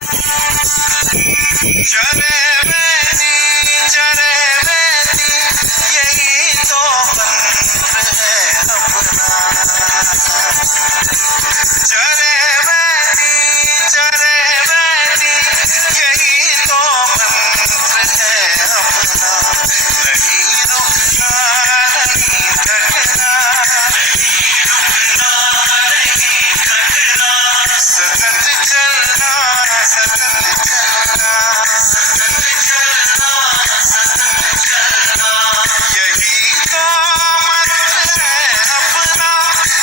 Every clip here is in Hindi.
चले बेटी चले बेटी यही तो मंत्र है अपना। चले बेटी यही तो मंत्र है अपना। नहीं रुकना नहीं थकना, सतत चलना सतत चलना, यही तो मंत्र है अपना,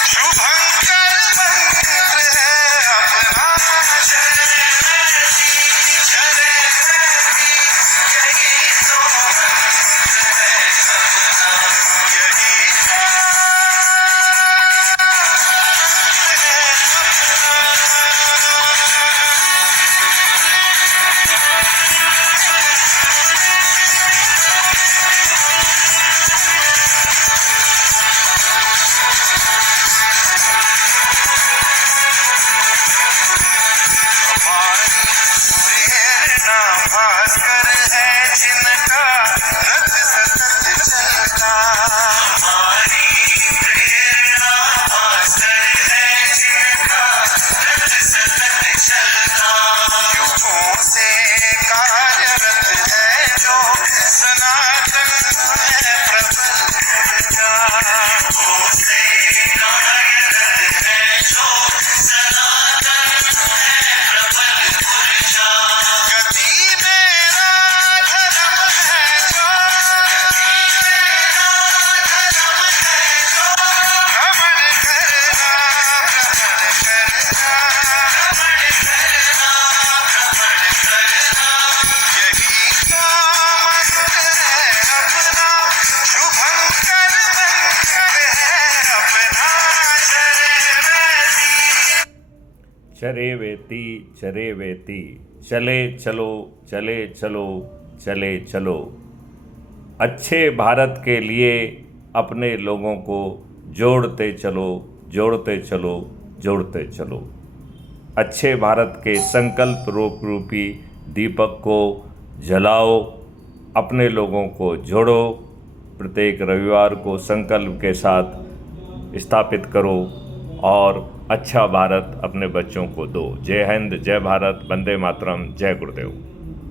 शुभंकर मंत्र है अपना। चले बेटी यही तो मंत्र है अपना, यही हमारी प्रेरणा भास्कर है जिनका रथ सतत चलता। हमारी प्रेरणा भास्कर है जिनका रथ सतत चलता। युगों से कार्यरत है जो सनातन है प्रबल ऊर्जा। युगों से कार्यरत है जो सनातन है प्रबल ऊर्जा। गति मेरा धर्म है जो, भ्रमण करना यही तो मंत्र है अपना, शुभंकर मंत्र है अपना। चले बेटी चरे वेती चले चलो चले चलो चले चलो। अच्छे भारत के लिए अपने लोगों को जोड़ते चलो जोड़ते चलो जोड़ते चलो। अच्छे भारत के संकल्प रूपी दीपक को जलाओ, अपने लोगों को जोड़ो। प्रत्येक रविवार को संकल्प के साथ स्थापित करो और अच्छा भारत अपने बच्चों को दो। जय हिंद, जय भारत, वंदे मातरम, जय गुरुदेव।